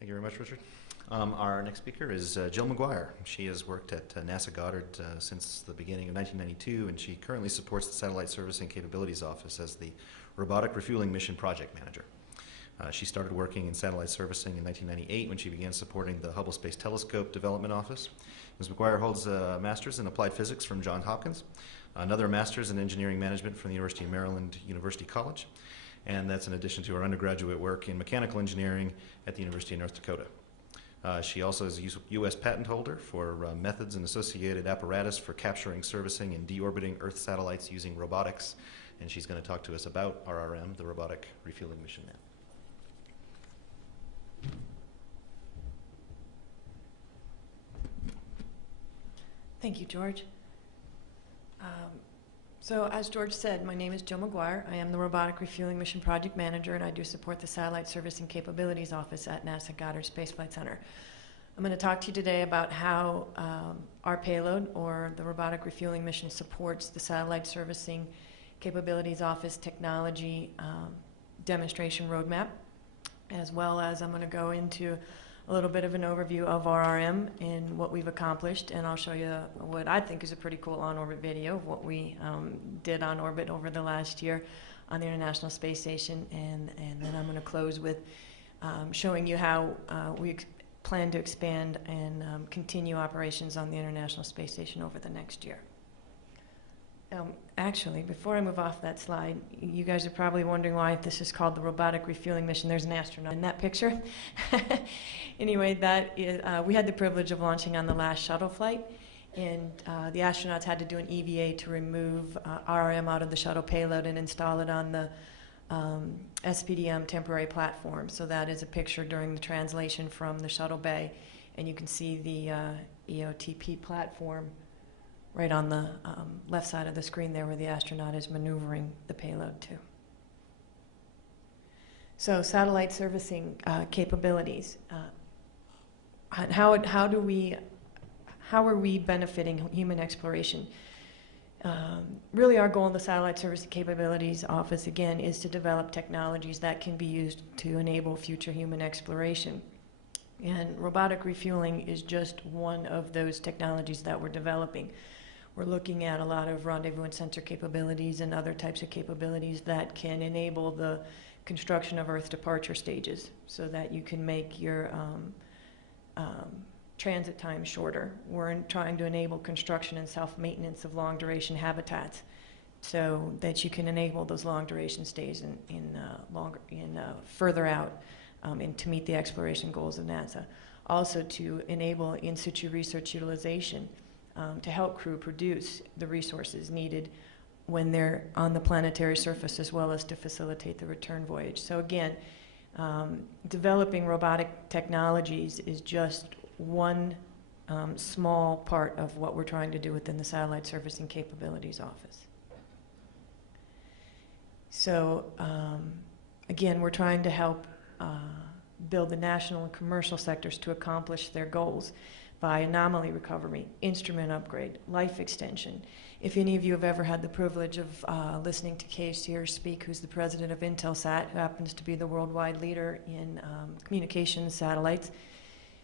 Thank you very much, Richard. Our next speaker is Jill Mcguire. She has worked at NASA Goddard since the beginning of 1992, and she currently supports the Satellite Servicing Capabilities Office as the Robotic Refueling Mission Project Manager. She started working in satellite servicing in 1998 when she began supporting the Hubble Space Telescope Development Office. Ms. Mcguire holds a master's in applied physics from Johns Hopkins, another master's in engineering management from the University of Maryland University College, and that's in addition to her undergraduate work in mechanical engineering at the University of North Dakota. She also is a U.S. patent holder for methods and associated apparatus for capturing, servicing, and deorbiting Earth satellites using robotics, and she's going to talk to us about RRM, the Robotic Refueling Mission now. Thank you, George. So as George said, my name is Jill Mcguire. I am the Robotic Refueling Mission Project Manager, and I do support the Satellite Servicing Capabilities Office at NASA Goddard Space Flight Center. I'm going to talk to you today about how our payload, or the Robotic Refueling Mission, supports the Satellite Servicing Capabilities Office technology demonstration roadmap, as well as I'm going to go into a little bit of an overview of RRM and what we've accomplished, and I'll show you what I think is a pretty cool on-orbit video of what we did on orbit over the last year on the International Space Station, and then I'm going to close with showing you how we plan to expand and continue operations on the International Space Station over the next year. Actually, before I move off that slide, you guys are probably wondering why this is called the Robotic Refueling Mission. There's an astronaut in that picture. Anyway, that is, we had the privilege of launching on the last shuttle flight, and the astronauts had to do an EVA to remove RRM out of the shuttle payload and install it on the SPDM temporary platform. So that is a picture during the translation from the shuttle bay, and you can see the EOTP platform right on the left side of the screen there, where the astronaut is maneuvering the payload to. So satellite servicing capabilities. How are we benefiting human exploration? Really, our goal in the Satellite Servicing Capabilities Office, again, is to develop technologies that can be used to enable future human exploration. And robotic refueling is just one of those technologies that we're developing. We're looking at a lot of rendezvous and sensor capabilities and other types of capabilities that can enable the construction of Earth departure stages so that you can make your transit time shorter. We're trying to enable construction and self-maintenance of long-duration habitats so that you can enable those long-duration stays further out and to meet the exploration goals of NASA. Also to enable in-situ research utilization to help crew produce the resources needed when they're on the planetary surface, as well as to facilitate the return voyage. So again, developing robotic technologies is just one small part of what we're trying to do within the Satellite Servicing Capabilities Office. So again, we're trying to help build the national and commercial sectors to accomplish their goals by anomaly recovery, instrument upgrade, life extension. If any of you have ever had the privilege of listening to Kay Sears speak, who's the president of Intelsat, who happens to be the worldwide leader in communications satellites,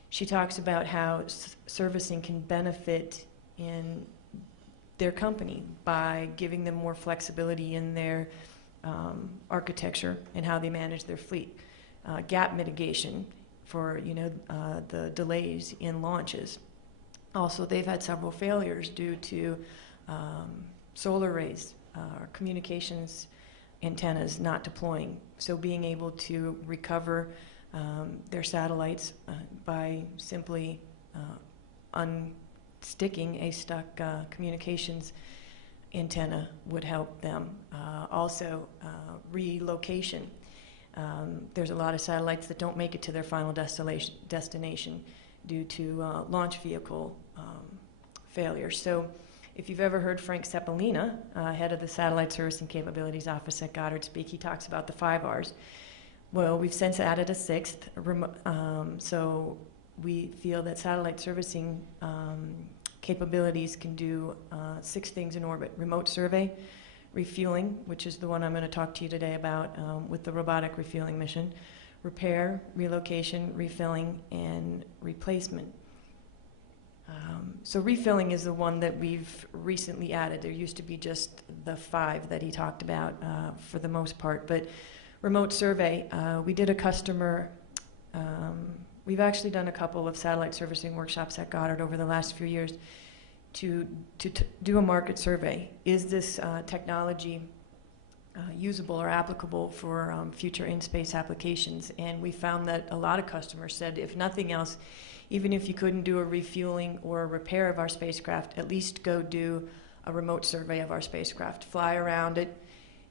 she talks about how servicing can benefit in their company by giving them more flexibility in their architecture and how they manage their fleet. Gap mitigation for the delays in launches. Also, they've had several failures due to solar arrays or communications antennas not deploying. So being able to recover their satellites by simply unsticking a stuck communications antenna would help them. Also, relocation. There's a lot of satellites that don't make it to their final destination due to launch vehicle failures. So if you've ever heard Frank Sepolina, head of the Satellite Servicing Capabilities Office at Goddard, speak, he talks about the 5 Rs. Well, we've since added a 6th. So we feel that satellite servicing capabilities can do 6 things in orbit: remote survey, refueling, which is the one I'm going to talk to you today about with the Robotic Refueling Mission, repair, relocation, refilling, and replacement. So refilling is the one that we've recently added. There used to be just the 5 that he talked about for the most part. But remote survey, we did a customer, we've actually done a couple of satellite servicing workshops at Goddard over the last few years to do a market survey. Is this technology usable or applicable for future in-space applications? And we found that a lot of customers said, if nothing else, even if you couldn't do a refueling or a repair of our spacecraft, at least go do a remote survey of our spacecraft, fly around it.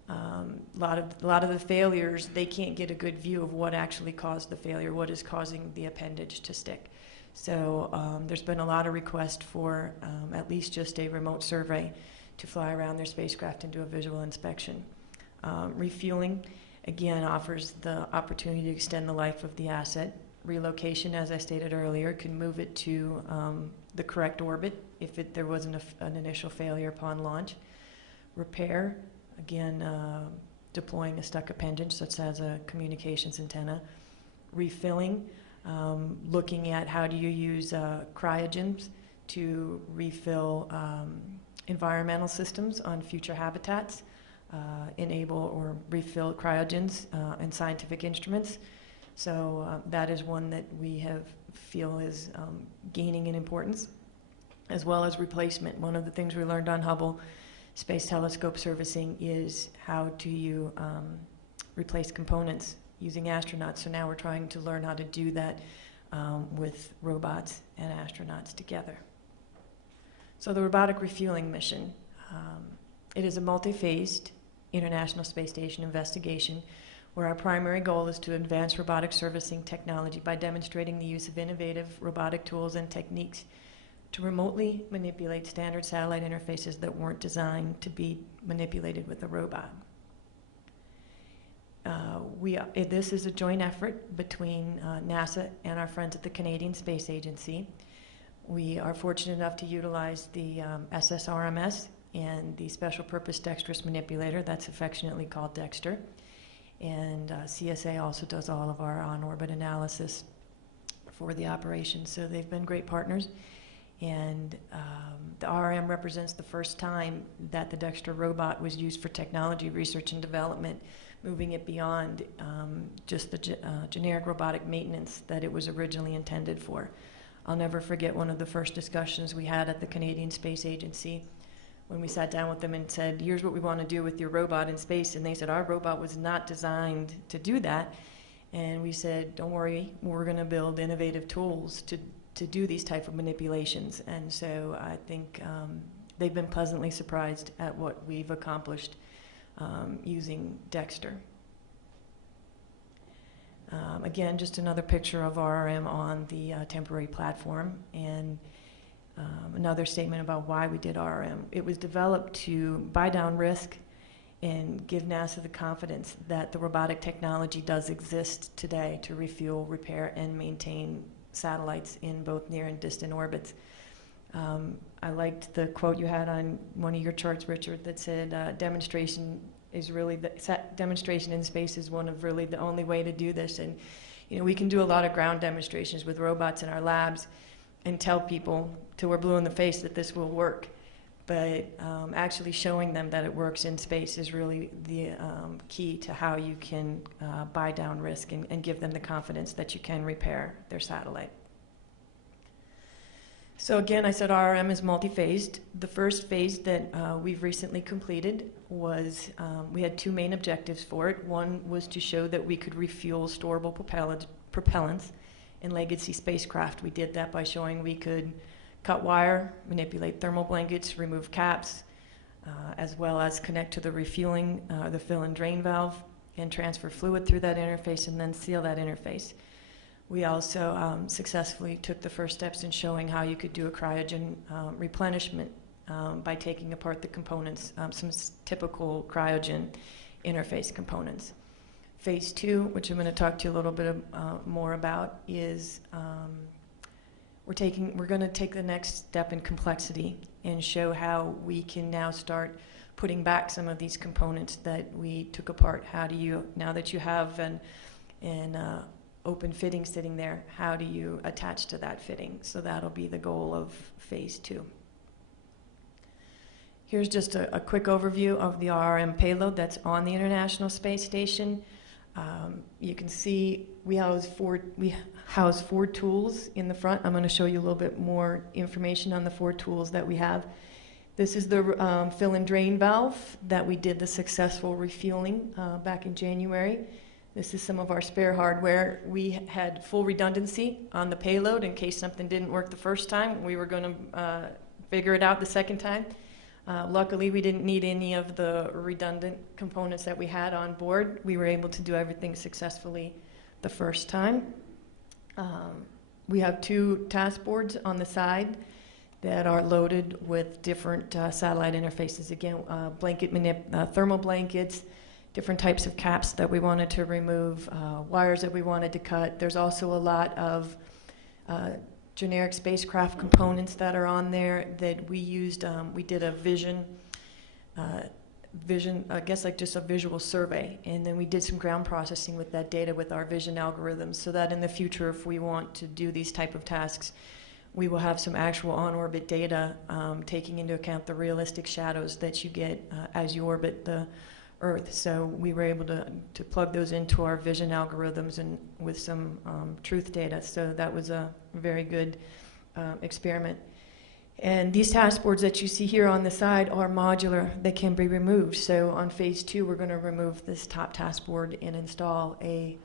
A lot of the failures, they can't get a good view of what actually caused the failure, what is causing the appendage to stick. So there's been a lot of requests for at least just a remote survey to fly around their spacecraft and do a visual inspection. Refueling, again, offers the opportunity to extend the life of the asset. Relocation, as I stated earlier, can move it to the correct orbit if there wasn't an initial failure upon launch. Repair, again, deploying a stuck appendage such as a communications antenna. Refilling, looking at how do you use cryogens to refill environmental systems on future habitats, enable or refill cryogens and scientific instruments. So that is one that we feel is gaining in importance, as well as replacement. One of the things we learned on Hubble Space Telescope servicing is how do you replace components using astronauts. So now we're trying to learn how to do that with robots and astronauts together. So the robotic refueling mission, it is a multi-phased International Space Station investigation where our primary goal is to advance robotic servicing technology by demonstrating the use of innovative robotic tools and techniques to remotely manipulate standard satellite interfaces that weren't designed to be manipulated with a robot. This is a joint effort between NASA and our friends at the Canadian Space Agency. We are fortunate enough to utilize the ISSRDC and the Special Purpose Dexterous Manipulator, that's affectionately called Dexter. And CSA also does all of our on-orbit analysis for the operation. So they've been great partners. And the RRM represents the first time that the Dexter robot was used for technology research and development, moving it beyond just the generic robotic maintenance that it was originally intended for. I'll never forget one of the first discussions we had at the Canadian Space Agency when we sat down with them and said, here's what we want to do with your robot in space. And they said, our robot was not designed to do that. And we said, don't worry, we're going to build innovative tools to do these type of manipulations. And so I think they've been pleasantly surprised at what we've accomplished using Dexter. Again, just another picture of RRM on the temporary platform. And another statement about why we did RRM. It was developed to buy down risk and give NASA the confidence that the robotic technology does exist today to refuel, repair, and maintain satellites in both near and distant orbits. I liked the quote you had on one of your charts, Richard, that said demonstration in space is one of really the only way to do this. And you know, we can do a lot of ground demonstrations with robots in our labs and tell people till we're blue in the face that this will work. But actually showing them that it works in space is really the key to how you can buy down risk and give them the confidence that you can repair their satellite. So again, I said RRM is multi-phased. The first phase that we've recently completed was, we had 2 main objectives for it. One was to show that we could refuel storable propellants in legacy spacecraft. We did that by showing we could cut wire, manipulate thermal blankets, remove caps, as well as connect to the refueling, the fill and drain valve, and transfer fluid through that interface and then seal that interface. We also successfully took the first steps in showing how you could do a cryogen replenishment by taking apart the components, some typical cryogen interface components. Phase 2, which I'm going to talk to you a little bit more about, is we're going to take the next step in complexity and show how we can now start putting back some of these components that we took apart. How do you, now that you have and open fitting sitting there. How do you attach to that fitting? So that'll be the goal of phase 2. Here's just a quick overview of the RM payload that's on the International Space Station. You can see we house four tools in the front. I'm going to show you a little bit more information on the 4 tools that we have. This is the fill and drain valve that we did the successful refueling back in January. This is some of our spare hardware. We had full redundancy on the payload in case something didn't work the first time. We were going to figure it out the second time. Luckily, we didn't need any of the redundant components that we had on board. We were able to do everything successfully the first time. We have 2 task boards on the side that are loaded with different satellite interfaces. Again, thermal blankets, different types of caps that we wanted to remove, wires that we wanted to cut. There's also a lot of generic spacecraft components that are on there that we used. We did a vision, I guess like just a visual survey, and then we did some ground processing with that data with our vision algorithms, so that in the future, if we want to do these type of tasks, we will have some actual on-orbit data taking into account the realistic shadows that you get as you orbit the Earth. So we were able to plug those into our vision algorithms and with some truth data. So that was a very good experiment. And these task boards that you see here on the side are modular. They can be removed. So on phase 2, we're going to remove this top task board and install a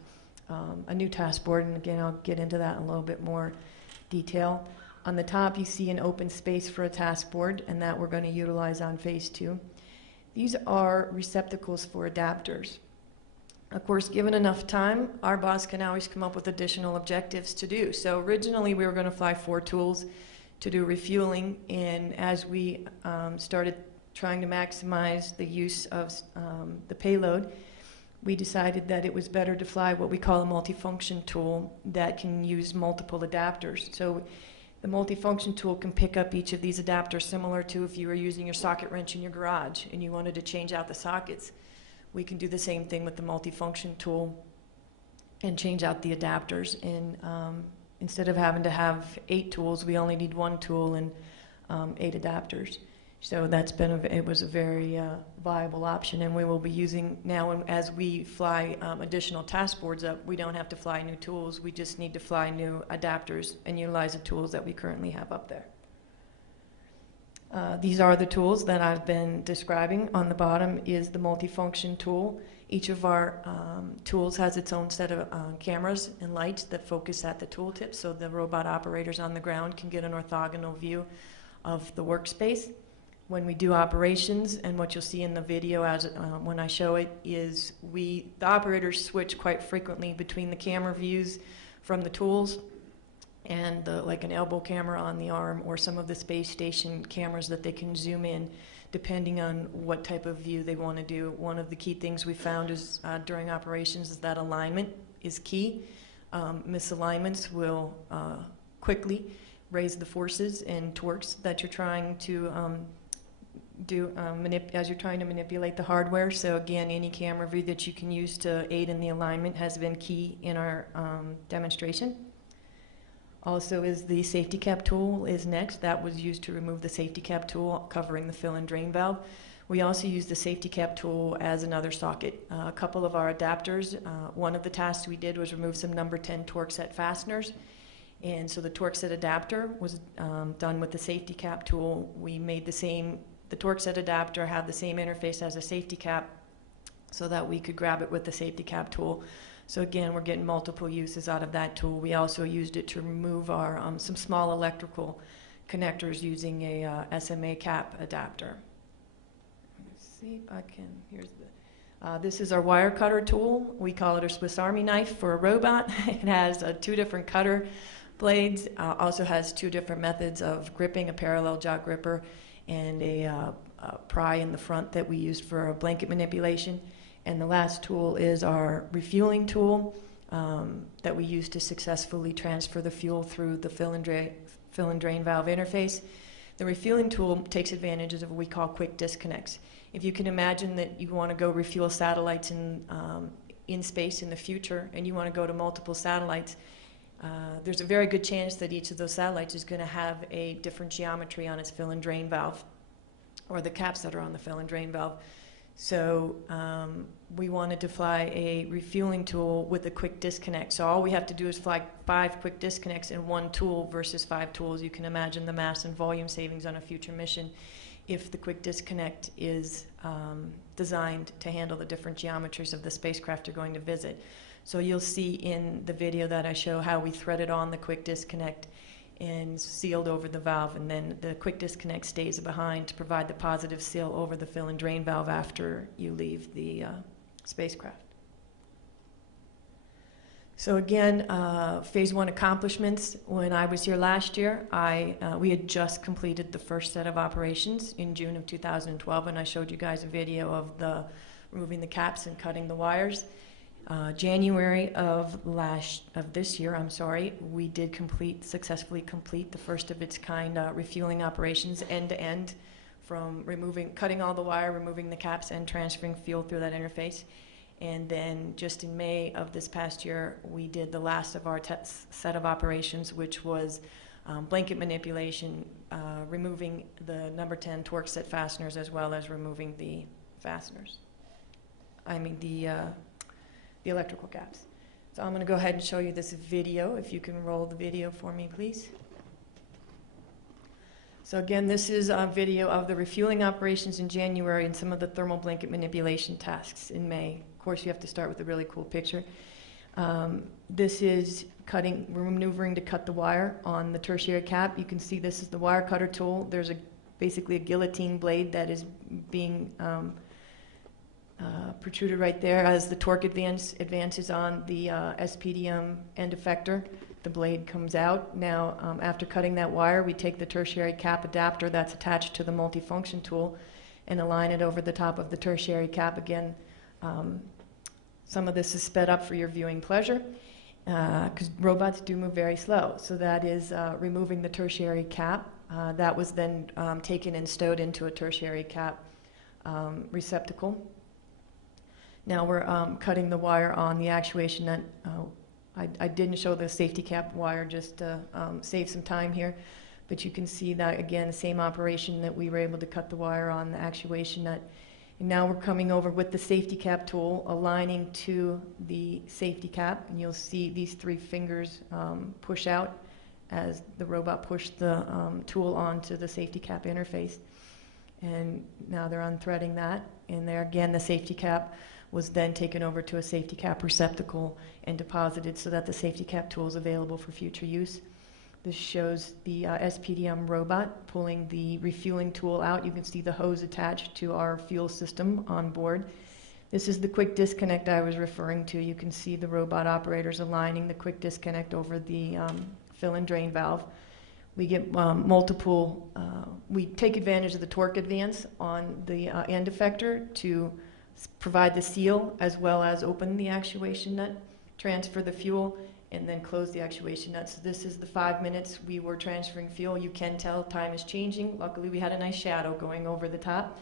new task board. And again, I'll get into that in a little bit more detail. On the top, you see an open space for a task board, and that we're going to utilize on phase 2. These are receptacles for adapters. Of course, given enough time, our boss can always come up with additional objectives to do. So originally, we were going to fly 4 tools to do refueling, and as we started trying to maximize the use of the payload, we decided that it was better to fly what we call a multifunction tool that can use multiple adapters. So the multifunction tool can pick up each of these adapters, similar to if you were using your socket wrench in your garage and you wanted to change out the sockets. We can do the same thing with the multifunction tool and change out the adapters. And instead of having to have 8 tools, we only need 1 tool and 8 adapters. So that's been it was a very viable option, and we will be using now as we fly additional task boards up. We don't have to fly new tools. We just need to fly new adapters and utilize the tools that we currently have up there. These are the tools that I've been describing. On the bottom is the multifunction tool. Each of our tools has its own set of cameras and lights that focus at the tooltip, so the robot operators on the ground can get an orthogonal view of the workspace. When we do operations, and what you'll see in the video when I show it, is the operators switch quite frequently between the camera views from the tools and like an elbow camera on the arm, or some of the space station cameras that they can zoom in depending on what type of view they want to do. One of the key things we found is during operations is that alignment is key. Misalignments will quickly raise the forces and torques that you're trying to as you're trying to manipulate the hardware. So again, any camera view that you can use to aid in the alignment has been key in our demonstration. Also is the safety cap tool is next. That was used to remove the safety cap tool covering the fill and drain valve. We also use the safety cap tool as another socket. A couple of our adapters, one of the tasks we did was remove some number 10 torque set fasteners. And so the torque set adapter was done with the safety cap tool. We made the torque set adapter have the same interface as a safety cap so that we could grab it with the safety cap tool. So again, we're getting multiple uses out of that tool. We also used it to remove our some small electrical connectors using a SMA cap adapter. Let's see if I can, this is our wire cutter tool. We call it a Swiss Army knife for a robot. It has 2 different cutter blades, also has 2 different methods of gripping, a parallel jaw gripper and a pry in the front that we used for a blanket manipulation. And the last tool is our refueling tool that we use to successfully transfer the fuel through the fill and drain valve interface. The refueling tool takes advantage of what we call quick disconnects. If you can imagine that you want to go refuel satellites in space in the future and you want to go to multiple satellites, there's a very good chance that each of those satellites is going to have a different geometry on its fill and drain valve, or the caps that are on the fill and drain valve. So we wanted to fly a refueling tool with a quick disconnect. So all we have to do is fly 5 quick disconnects in one tool versus 5 tools. You can imagine the mass and volume savings on a future mission if the quick disconnect is designed to handle the different geometries of the spacecraft you're going to visit. So you'll see in the video that I show how we threaded on the quick disconnect and sealed over the valve, and then the quick disconnect stays behind to provide the positive seal over the fill and drain valve after you leave the spacecraft. So again, phase 1 accomplishments. When I was here last year, we had just completed the first set of operations in June of 2012, and I showed you guys a video of removing the caps and cutting the wires. January of this year, we did successfully complete the first of its kind refueling operations end to end, from cutting all the wire, removing the caps, and transferring fuel through that interface. And then just in May of this past year, we did the last of our set of operations, which was blanket manipulation, removing the number 10 torque set fasteners, as well as removing the fasteners. The electrical caps. So I'm going to go ahead and show you this video. If you can roll the video for me, please. So again, this is a video of the refueling operations in January and some of the thermal blanket manipulation tasks in May. Of course, you have to start with a really cool picture. This is maneuvering to cut the wire on the tertiary cap. You can see this is the wire cutter tool. There's basically a guillotine blade that is being protruded right there as the torque advances on the SPDM end effector. The blade comes out. Now, after cutting that wire, we take the tertiary cap adapter that's attached to the multifunction tool and align it over the top of the tertiary cap. Again, some of this is sped up for your viewing pleasure because robots do move very slow. So that is removing the tertiary cap. That was then taken and stowed into a tertiary cap receptacle. Now we're cutting the wire on the actuation nut. I didn't show the safety cap wire just to save some time here, but you can see that, again, the same operation that we were able to cut the wire on the actuation nut. And now we're coming over with the safety cap tool, aligning to the safety cap, and you'll see these 3 fingers push out as the robot pushed the tool onto the safety cap interface. And now they're unthreading that, and there again the safety cap was then taken over to a safety cap receptacle and deposited so that the safety cap tool is available for future use. This shows the SPDM robot pulling the refueling tool out. You can see the hose attached to our fuel system on board. This is the quick disconnect I was referring to. You can see the robot operators aligning the quick disconnect over the fill and drain valve. We get we take advantage of the torque advance on the end effector to provide the seal, as well as open the actuation nut, transfer the fuel, and then close the actuation nut. So this is the 5 minutes we were transferring fuel. You can tell time is changing. Luckily, we had a nice shadow going over the top.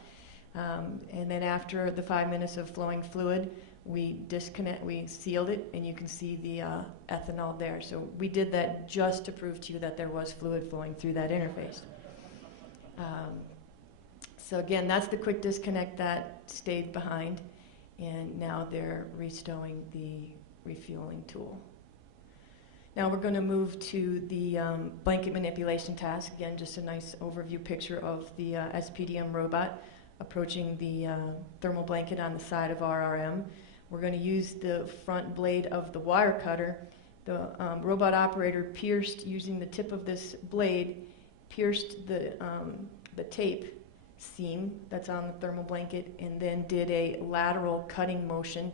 And then after the 5 minutes of flowing fluid, we sealed it, and you can see the ethanol there. So we did that just to prove to you that there was fluid flowing through that interface. So again, that's the quick disconnect that stayed behind, and now they're restowing the refueling tool. Now we're going to move to the blanket manipulation task. Again, just a nice overview picture of the SPDM robot approaching the thermal blanket on the side of RRM. We're going to use the front blade of the wire cutter. The robot operator using the tip of this blade, pierced the tape seam that's on the thermal blanket, and then did a lateral cutting motion.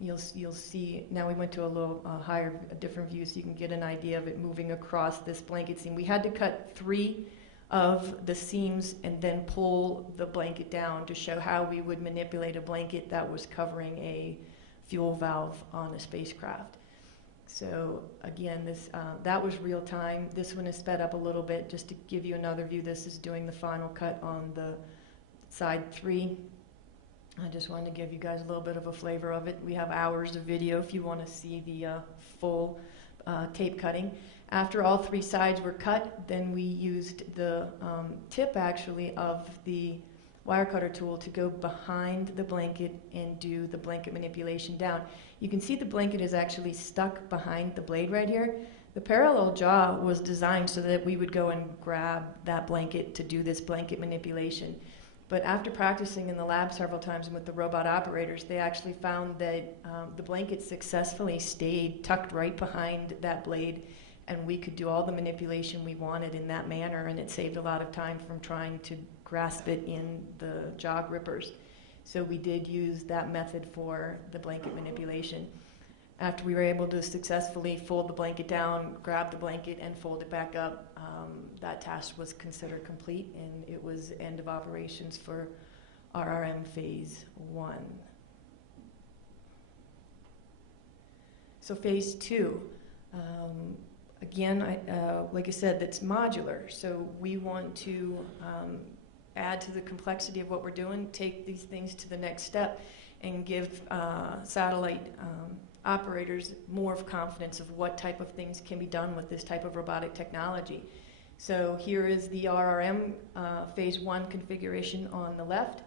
You'll see, now we went to a little a different view so you can get an idea of it moving across this blanket seam. We had to cut 3 of the seams and then pull the blanket down to show how we would manipulate a blanket that was covering a fuel valve on a spacecraft. So again, that was real time. This one is sped up a little bit just to give you another view. This is doing the final cut on the side 3. I just wanted to give you guys a little bit of a flavor of it. We have hours of video if you want to see the full tape cutting. After all 3 sides were cut, then we used the tip actually of the wire cutter tool to go behind the blanket and do the blanket manipulation down. You can see the blanket is actually stuck behind the blade right here. The parallel jaw was designed so that we would go and grab that blanket to do this blanket manipulation. But after practicing in the lab several times and with the robot operators, they actually found that the blanket successfully stayed tucked right behind that blade, and we could do all the manipulation we wanted in that manner, and it saved a lot of time from trying to grasp it in the jaw grippers. So we did use that method for the blanket manipulation. After we were able to successfully fold the blanket down, grab the blanket, and fold it back up, that task was considered complete, and it was end of operations for RRM Phase 1. So Phase 2, again, like I said, that's modular. So we want to add to the complexity of what we're doing, take these things to the next step, and give satellite operators more of confidence of what type of things can be done with this type of robotic technology. So here is the RRM Phase 1 configuration on the left,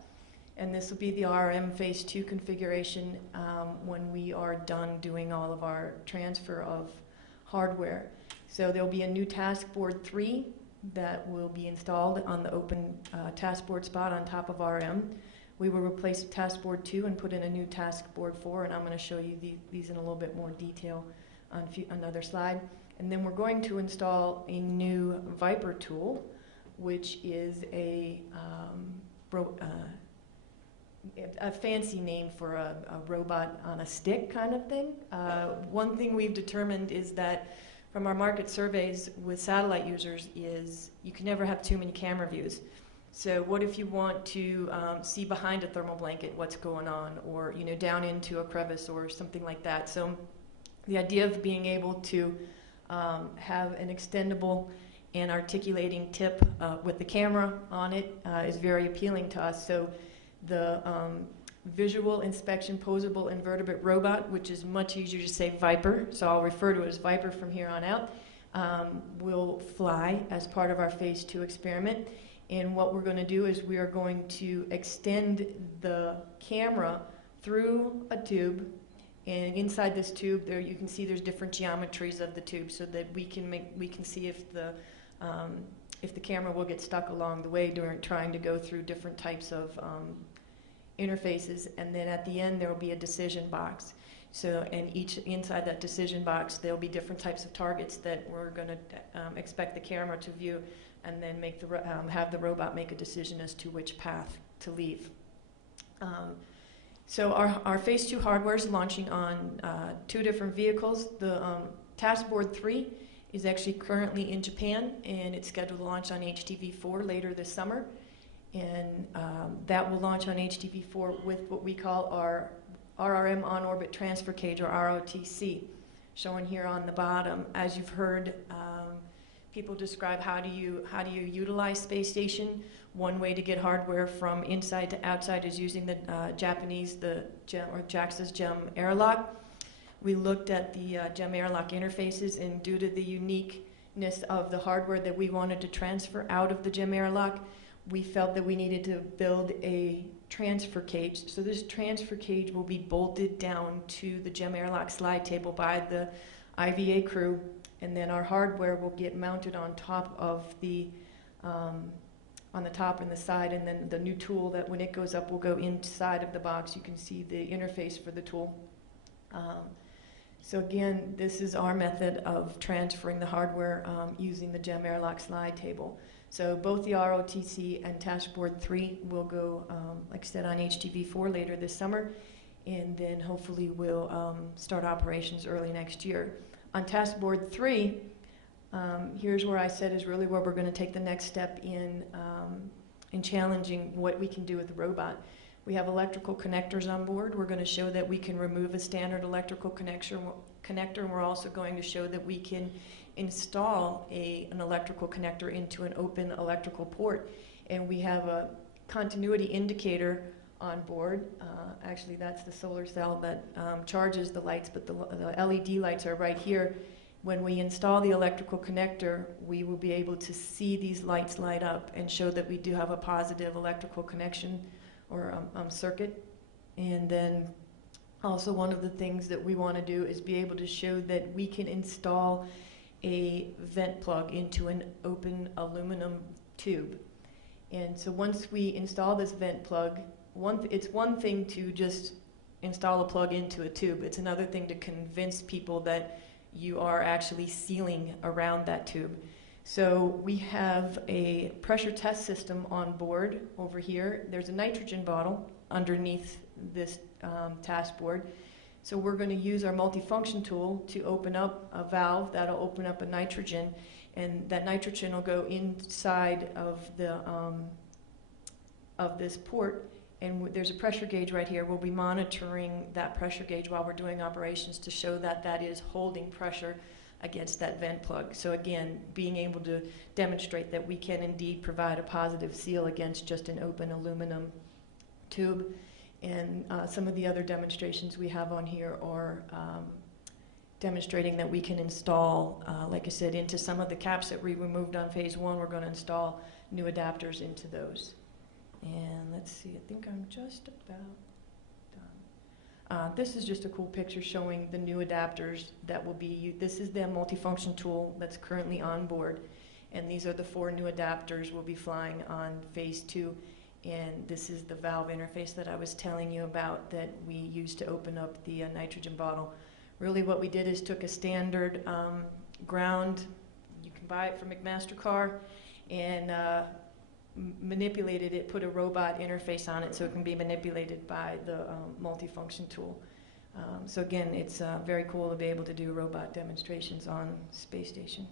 and this will be the RRM Phase 2 configuration when we are done doing all of our transfer of hardware. So there'll be a new task board 3 that will be installed on the open task board spot on top of RM. We will replace task board 2 and put in a new task board 4, and I'm going to show you these in a little bit more detail on another slide. And then we're going to install a new Viper tool, which is a fancy name for a robot on a stick kind of thing. One thing we've determined is that from our market surveys with satellite users is you can never have too many camera views. So what if you want to see behind a thermal blanket what's going on, or down into a crevice or something like that. So the idea of being able to have an extendable and articulating tip with the camera on it is very appealing to us. So the visual inspection posable invertebrate robot, which is much easier to say Viper, so I'll refer to it as Viper from here on out, will fly as part of our Phase 2 experiment. And what we're going to do is we are going to extend the camera through a tube, and inside this tube there you can see there's different geometries of the tube, so that we can see if the camera will get stuck along the way during trying to go through different types of interfaces. And then at the end there will be a decision box. So, and inside that decision box there'll be different types of targets that we're going to expect the camera to view, and then have the robot make a decision as to which path to leave. So our Phase 2 hardware is launching on 2 different vehicles. The Task Board 3 is actually currently in Japan, and it's scheduled to launch on HTV4 later this summer. And that will launch on HTV4 with what we call our RRM On-Orbit Transfer Cage, or ROTC, shown here on the bottom. As you've heard people describe how do you utilize space station. One way to get hardware from inside to outside is using the Japanese, JAXA's GEM airlock. We looked at the GEM airlock interfaces, and due to the uniqueness of the hardware that we wanted to transfer out of the GEM airlock, we felt that we needed to build a transfer cage. So this transfer cage will be bolted down to the GEM airlock slide table by the IVA crew, and then our hardware will get mounted on top of on the top and the side, and then the new tool that when it goes up will go inside of the box. You can see the interface for the tool. So again, this is our method of transferring the hardware using the GEM airlock slide table. So both the ROTC and Task Board 3 will go, like I said, on HTV4 later this summer, and then hopefully we'll start operations early next year. On Task Board 3, here's where I said is really where we're going to take the next step in challenging what we can do with the robot. We have electrical connectors on board. We're going to show that we can remove a standard electrical connector, and we're also going to show that we can install an electrical connector into an open electrical port. And we have a continuity indicator on board. Actually, that's the solar cell that charges the lights, but the LED lights are right here. When we install the electrical connector, we will be able to see these lights light up and show that we do have a positive electrical connection or circuit. And then also one of the things that we want to do is be able to show that we can install a vent plug into an open aluminum tube. And so once we install this vent plug, it's one thing to just install a plug into a tube. It's another thing to convince people that you are actually sealing around that tube. So we have a pressure test system on board over here. There's a nitrogen bottle underneath this task board. So we're going to use our multifunction tool to open up a valve that'll open up a nitrogen, and that nitrogen will go inside of the of this port. And there's a pressure gauge right here. We'll be monitoring that pressure gauge while we're doing operations to show that that is holding pressure against that vent plug. So again, being able to demonstrate that we can indeed provide a positive seal against just an open aluminum tube. And some of the other demonstrations we have on here are demonstrating that we can install, like I said, into some of the caps that we removed on phase 1, we're going to install new adapters into those. And let's see, I think I'm just about done. This is just a cool picture showing the new adapters that will be, this is the multifunction tool that's currently on board. And these are the 4 new adapters we'll be flying on phase 2. And this is the valve interface that I was telling you about that we used to open up the nitrogen bottle. Really what we did is took a standard ground, you can buy it from McMaster-Carr, and manipulated it, put a robot interface on it so it can be manipulated by the multifunction tool. So again, it's very cool to be able to do robot demonstrations on space station.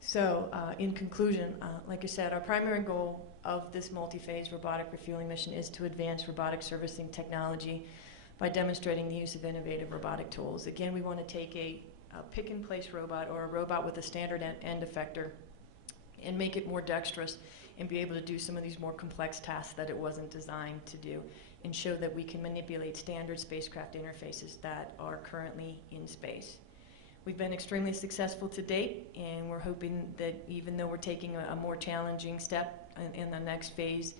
So in conclusion, like I said, our primary goal of this multi-phase robotic refueling mission is to advance robotic servicing technology by demonstrating the use of innovative robotic tools. Again, we want to take a pick-and-place robot or a robot with a standard end effector and make it more dexterous and be able to do some of these more complex tasks that it wasn't designed to do, and show that we can manipulate standard spacecraft interfaces that are currently in space. We've been extremely successful to date, and we're hoping that even though we're taking a more challenging step in the next phase,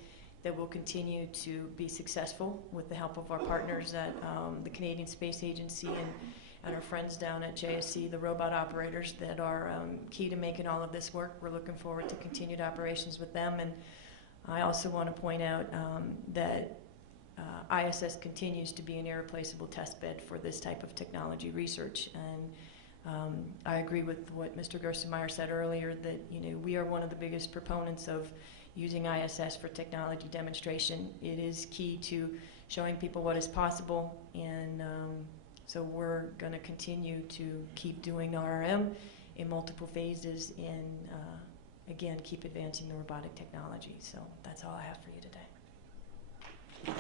that we'll continue to be successful with the help of our partners at the Canadian Space Agency and our friends down at JSC, the robot operators that are key to making all of this work. We're looking forward to continued operations with them. And I also want to point out that ISS continues to be an irreplaceable test bed for this type of technology research. And I agree with what Mr. Gerstenmaier said earlier, that we are one of the biggest proponents of using ISS for technology demonstration. It is key to showing people what is possible, and so we're going to continue to keep doing RRM in multiple phases and, again, keep advancing the robotic technology. So that's all I have for you today.